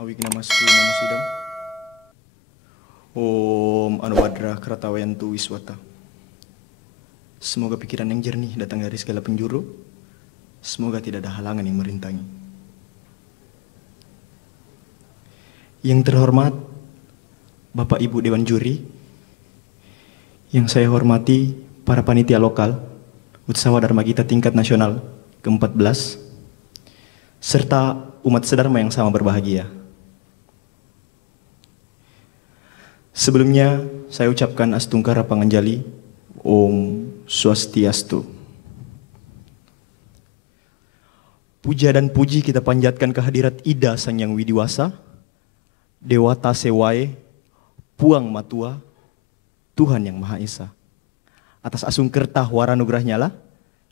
awik namastu namasidam. Om Anubhadra Kratawayantu Wiswata. Semoga pikiran yang jernih datang dari segala penjuru. Semoga tidak ada halangan yang merintangi. Yang terhormat Bapak Ibu Dewan Juri, yang saya hormati para panitia lokal Utsawa Dharma Gita tingkat nasional ke-14, serta umat sedharma yang sama berbahagia. Sebelumnya saya ucapkan Astungkara Panganjali, Om Swastiastu. Puja dan puji kita panjatkan kehadirat Ida Sang Yang Widiwasa, Dewata Sewae, Puang Matua, Tuhan Yang Maha Esa. Atas asungkerta waranugrahnya lah,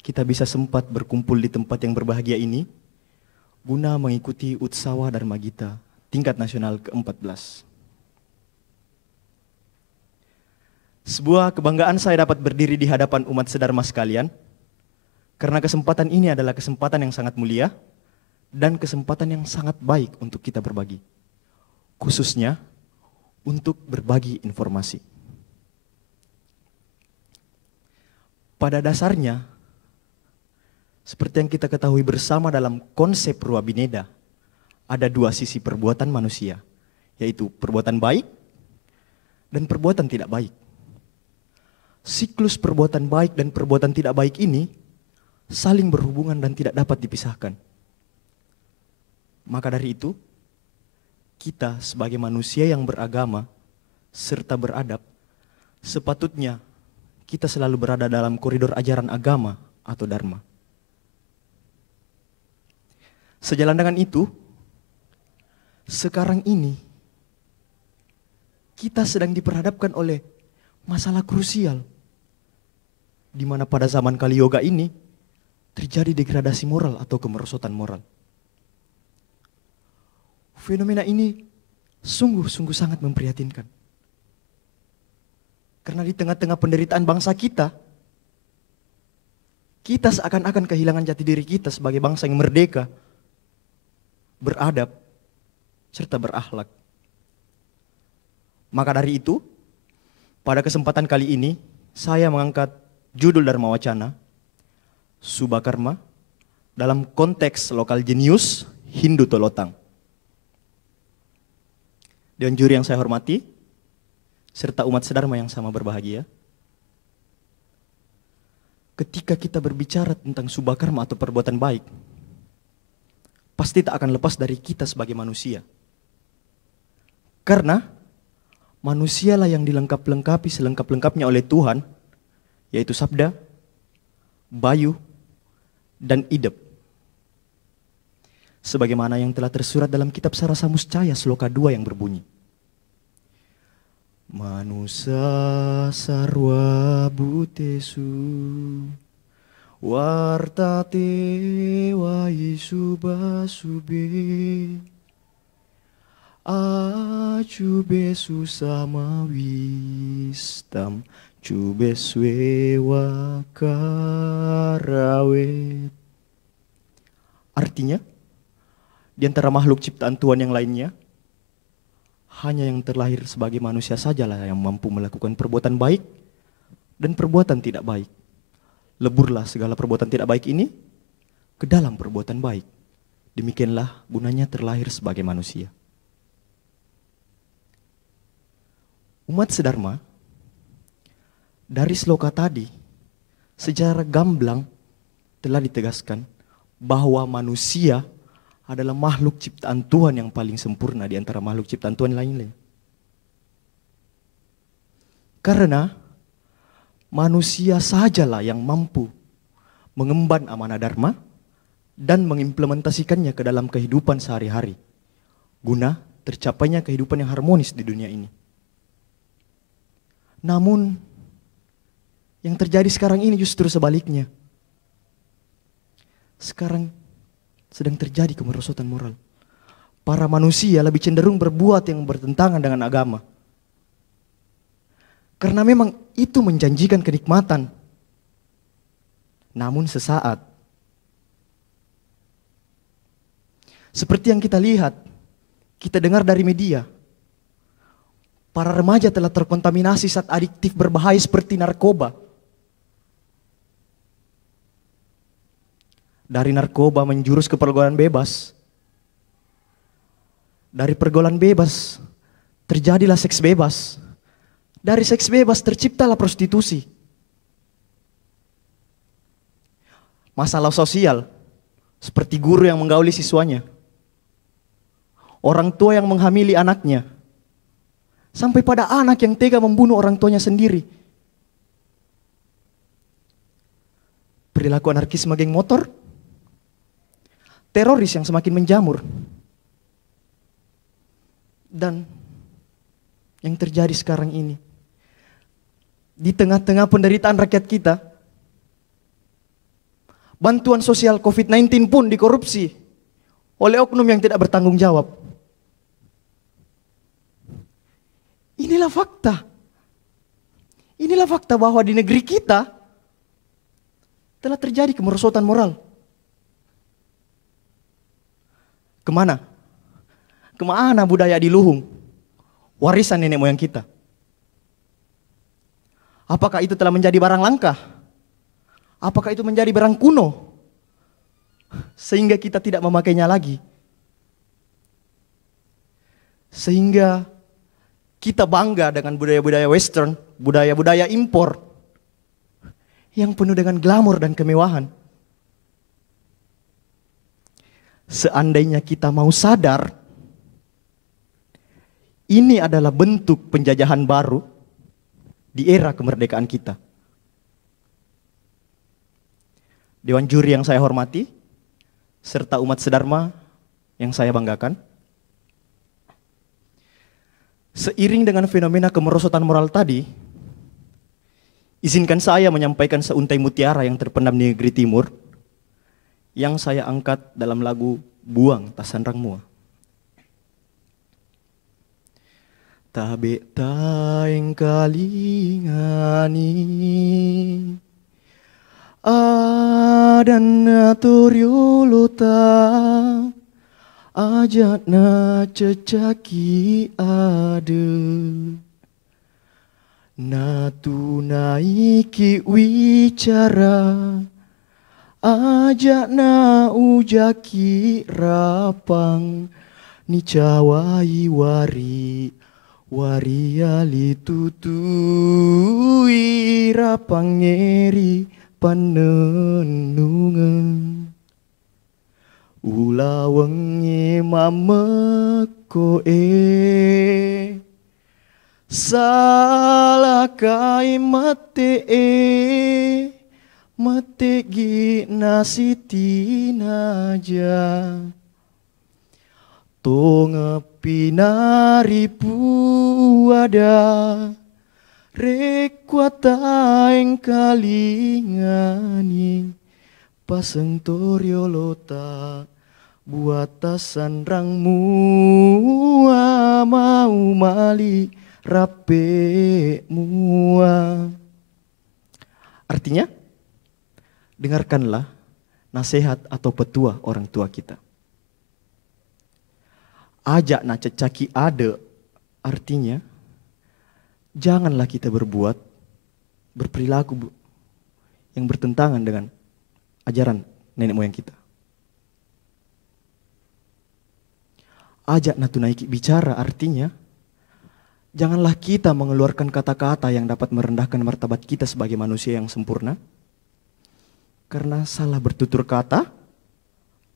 kita bisa sempat berkumpul di tempat yang berbahagia ini, guna mengikuti Utsawa Dharma Gita tingkat nasional ke-14. Sebuah kebanggaan saya dapat berdiri di hadapan umat sedharma sekalian, karena kesempatan ini adalah kesempatan yang sangat mulia dan kesempatan yang sangat baik untuk kita berbagi, khususnya untuk berbagi informasi. Pada dasarnya, seperti yang kita ketahui bersama dalam konsep Ruwa Bineda, ada dua sisi perbuatan manusia, yaitu perbuatan baik dan perbuatan tidak baik. Siklus perbuatan baik dan perbuatan tidak baik ini saling berhubungan dan tidak dapat dipisahkan. Maka dari itu, kita sebagai manusia yang beragama serta beradab, sepatutnya kita selalu berada dalam koridor ajaran agama atau dharma. Sejalan dengan itu, sekarang ini kita sedang diperhadapkan oleh masalah krusial, di mana pada zaman Kali Yoga ini terjadi degradasi moral atau kemerosotan moral. Fenomena ini sungguh-sungguh sangat memprihatinkan. Karena di tengah-tengah penderitaan bangsa kita seakan-akan kehilangan jati diri kita sebagai bangsa yang merdeka, beradab, serta berakhlak. Maka dari itu, pada kesempatan kali ini, saya mengangkat judul Dharma Wacana, Subhakarma, dalam konteks lokal jenius Hindu Tolotang. Dewan juri yang saya hormati, serta umat sedharma yang sama berbahagia, ketika kita berbicara tentang Subhakarma atau perbuatan baik, pasti tak akan lepas dari kita sebagai manusia. Karena manusialah yang dilengkap-lengkapi selengkap-lengkapnya oleh Tuhan, yaitu sabda, bayu, dan idep. Sebagaimana yang telah tersurat dalam kitab Sarasa Muscaya sloka 2 yang berbunyi, Manusa sarwa butesu wartate waisubasube acube susama wistam cube swewa karawet. Artinya, di antara makhluk ciptaan Tuhan yang lainnya, hanya yang terlahir sebagai manusia sajalah yang mampu melakukan perbuatan baik dan perbuatan tidak baik. Leburlah segala perbuatan tidak baik ini ke dalam perbuatan baik. Demikianlah gunanya terlahir sebagai manusia. Umat sedharma, dari sloka tadi, secara gamblang telah ditegaskan bahwa manusia adalah makhluk ciptaan Tuhan yang paling sempurna di antara makhluk ciptaan Tuhan lainnya. Karena manusia sajalah yang mampu mengemban amanah dharma dan mengimplementasikannya ke dalam kehidupan sehari-hari, guna tercapainya kehidupan yang harmonis di dunia ini. Namun, yang terjadi sekarang ini justru sebaliknya. Sekarang sedang terjadi kemerosotan moral. Para manusia lebih cenderung berbuat yang bertentangan dengan agama. Karena memang itu menjanjikan kenikmatan. Namun sesaat. Seperti yang kita lihat Kita dengar dari media, para remaja telah terkontaminasi zat adiktif berbahaya seperti narkoba. Dari narkoba menjurus ke pergaulan bebas. Dari pergaulan bebas, terjadilah seks bebas. Dari seks bebas terciptalah prostitusi. Masalah sosial, seperti guru yang menggauli siswanya. Orang tua yang menghamili anaknya. Sampai pada anak yang tega membunuh orang tuanya sendiri. Perilaku anarkisme geng motor. Teroris yang semakin menjamur. Dan yang terjadi sekarang ini, di tengah-tengah penderitaan rakyat kita, bantuan sosial COVID-19 pun dikorupsi oleh oknum yang tidak bertanggung jawab. Inilah fakta. Inilah fakta bahwa di negeri kita telah terjadi kemerosotan moral. Kemana? Kemana budaya diluhung? Warisan nenek moyang kita. Apakah itu telah menjadi barang langka? Apakah itu menjadi barang kuno? Sehingga kita tidak memakainya lagi. Sehingga kita bangga dengan budaya-budaya western, budaya-budaya impor yang penuh dengan glamor dan kemewahan. Seandainya kita mau sadar, ini adalah bentuk penjajahan baru di era kemerdekaan kita. Dewan juri yang saya hormati, serta umat sedharma yang saya banggakan, seiring dengan fenomena kemerosotan moral tadi, izinkan saya menyampaikan seuntai mutiara yang terpendam di negeri timur, yang saya angkat dalam lagu Buang Tasanrang Mua. Tabe taeng kalingani adanna turyuluta ajatna cecaki ade natunaiki wicara ajatna ujaki rapang ni cawai wari wariali tutui rapangeri panenungan ula wengi mameko salah kai mate mate gi nasiti naja tonga pinari puada rekwata eng kalingani paseng toriolota buat tasanrang mua mau mali rape mua. Artinya, dengarkanlah nasihat atau petua orang tua kita. Ajak na cecaki ade, artinya janganlah kita berperilaku yang bertentangan dengan ajaran nenek moyang kita. Ajak na tunaiki bicara, artinya janganlah kita mengeluarkan kata-kata yang dapat merendahkan martabat kita sebagai manusia yang sempurna. Karena salah bertutur kata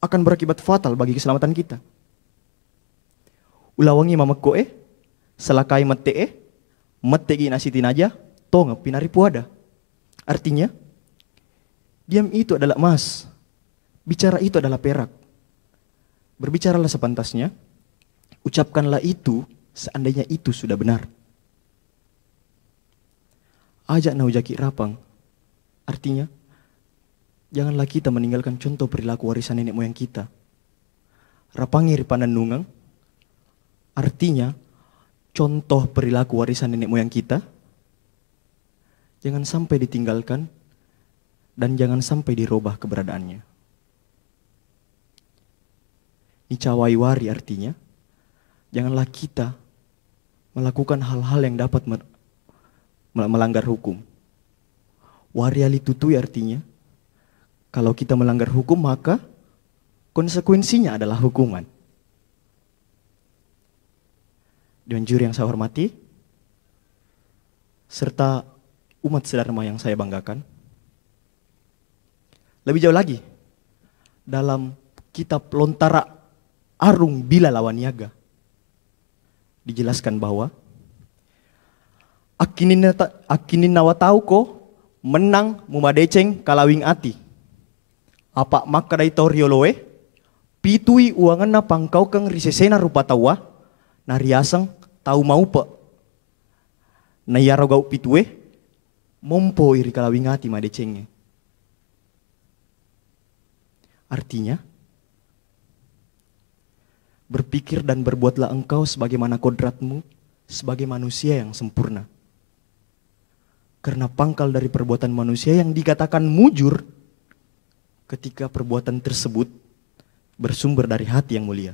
akan berakibat fatal bagi keselamatan kita. Ulawangi mamakoe, salakai mete gi nasitin aja, tonga pinari puada. Artinya, diam itu adalah emas, bicara itu adalah perak. Berbicaralah sepantasnya, ucapkanlah itu seandainya itu sudah benar. Ajak naujaki rapang, artinya, janganlah kita meninggalkan contoh perilaku warisan nenek moyang kita. Rapangir pandanungang, artinya contoh perilaku warisan nenek moyang kita jangan sampai ditinggalkan dan jangan sampai dirubah keberadaannya. Nicawai wari artinya janganlah kita melakukan hal-hal yang dapat melanggar hukum. Wariali tutui artinya, kalau kita melanggar hukum maka konsekuensinya adalah hukuman. Dewan juri yang saya hormati, serta umat sedharma yang saya banggakan. Lebih jauh lagi, dalam kitab Lontara Arung Bila Lawan Niaga, dijelaskan bahwa akinin nawa tahu ko menang mumadeceng kalawing ati. Apa makadai torioloe, pitui uangan na pangkau kang risesena rupa tawa, nariasang tahu mau pe. Nayarogau pitue, mompo iri kalawing ati madecengnya. Artinya, berpikir dan berbuatlah engkau sebagaimana kodratmu sebagai manusia yang sempurna. Karena pangkal dari perbuatan manusia yang dikatakan mujur ketika perbuatan tersebut bersumber dari hati yang mulia.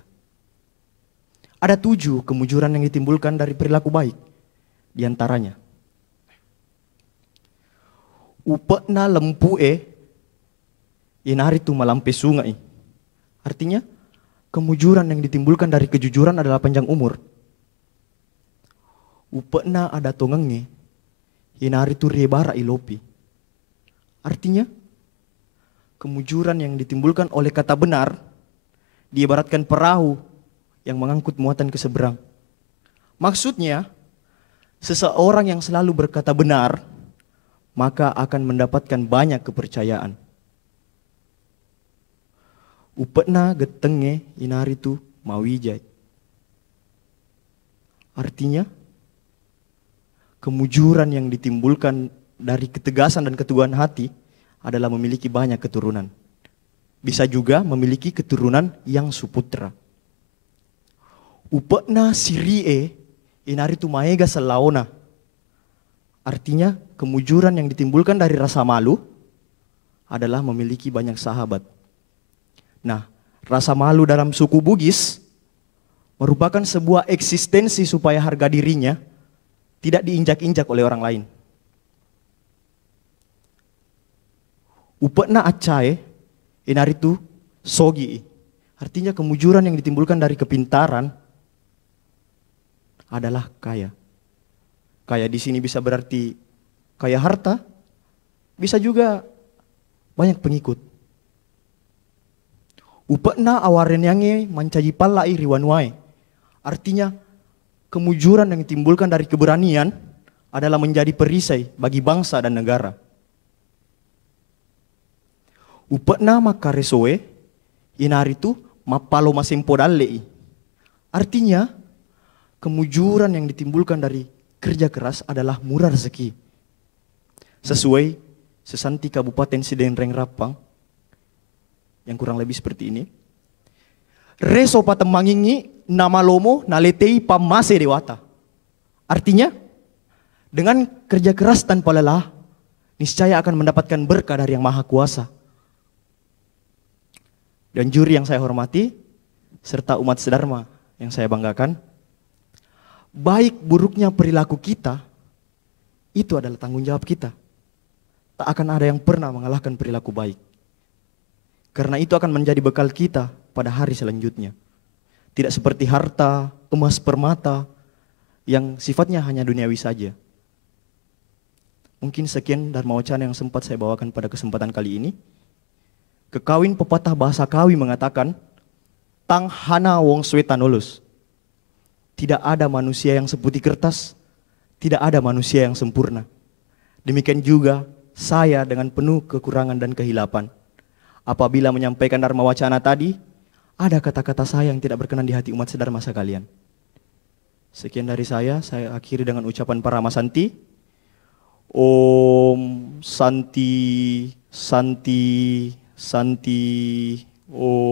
Ada 7 kemujuran yang ditimbulkan dari perilaku baik. Di antaranya, upekna lempue inaritu malampe sungai. Artinya, kemujuran yang ditimbulkan dari kejujuran adalah panjang umur. Upekna ada tongenge, inaritu riebara ilopi. Artinya, kemujuran yang ditimbulkan oleh kata benar, diibaratkan perahu yang mengangkut muatan ke seberang. Maksudnya, seseorang yang selalu berkata benar, maka akan mendapatkan banyak kepercayaan. Upekna getenge inaritu mawijay. Artinya, kemujuran yang ditimbulkan dari ketegasan dan keteguhan hati adalah memiliki banyak keturunan. Bisa juga memiliki keturunan yang suputra. Upekna sirie inaritu maega selaona. Artinya, kemujuran yang ditimbulkan dari rasa malu adalah memiliki banyak sahabat. Nah, rasa malu dalam suku Bugis merupakan sebuah eksistensi supaya harga dirinya tidak diinjak-injak oleh orang lain. Upekna acae inaritu sogi. Artinya kemujuran yang ditimbulkan dari kepintaran adalah kaya. Kaya di sini bisa berarti kaya harta, bisa juga banyak pengikut. Upekna awaren yange mancaji palai riwanwai. Artinya kemujuran yang ditimbulkan dari keberanian adalah menjadi perisai bagi bangsa dan negara. Upekna makaresoe inaritu mapalo masempodale. Artinya kemujuran yang ditimbulkan dari kerja keras adalah murah rezeki. Sesuai Sesanti Kabupaten Sidenreng Rapang yang kurang lebih seperti ini. Reso patemangingi nama lomo naletei pamase dewata. Artinya, dengan kerja keras tanpa lelah, niscaya akan mendapatkan berkah dari Yang Maha Kuasa. Dan juri yang saya hormati, serta umat sedharma yang saya banggakan, baik buruknya perilaku kita, itu adalah tanggung jawab kita. Tak akan ada yang pernah mengalahkan perilaku baik. Karena itu akan menjadi bekal kita pada hari selanjutnya. Tidak seperti harta, emas, permata yang sifatnya hanya duniawi saja. Mungkin sekian dharma wacana yang sempat saya bawakan pada kesempatan kali ini. Kekawin pepatah bahasa Kawi mengatakan, tang hana wong swetanulus. Tidak ada manusia yang seputih kertas, tidak ada manusia yang sempurna. Demikian juga saya dengan penuh kekurangan dan kehilapan. Apabila menyampaikan dharma wacana tadi, ada kata-kata saya yang tidak berkenan di hati umat sedharma sekalian. Sekian dari saya akhiri dengan ucapan Parama Santi. Om Santi, Santi, Santi, Om.